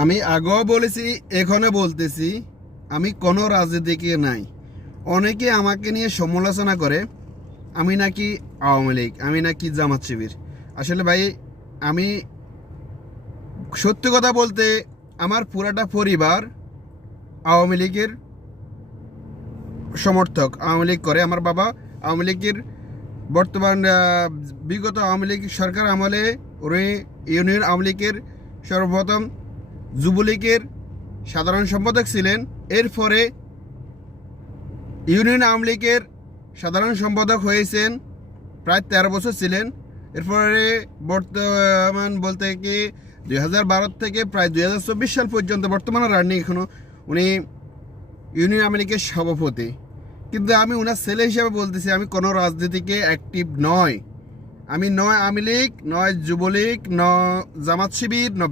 আমি আগেও বলেছি, এখনো বলতেছি, আমি কোনো রাজনীতিকে নাই। অনেকে আমাকে নিয়ে সমালোচনা করে আমি নাকি আওয়ামী লীগ, আমি নাকি জামাত শিবির। আসলে ভাই, আমি সত্যি কথা বলতে আমার পুরাটা পরিবার আওয়ামী লীগের সমর্থক, আওয়ামী লীগ করে। আমার বাবা আওয়ামী লীগের বর্তমান বিগত আওয়ামী লীগ সরকার আমলে উনি ইউনিয়ন আওয়ামী লীগের সর্বপ্রথম যুবলীগের সাধারণ সম্পাদক ছিলেন। এরপরে ইউনিয়ন আওয়ামী লীগের সাধারণ সম্পাদক হয়েছেন, প্রায় 13 বছর ছিলেন। এরপরে বর্তমান বলতে কি 2012 থেকে প্রায় 2024 সাল পর্যন্ত বর্তমানে রানিং এখনও উনি ইউনিয়ন আওয়ামী লীগের সভাপতি। কিন্তু আমি ওনার ছেলে হিসাবে বলতেছি, আমি কোনো রাজনীতিকে অ্যাক্টিভ নয়। আমি নয় আওয়ামী লীগ, নয় যুবলীগ, ন জামাত শিবির, ন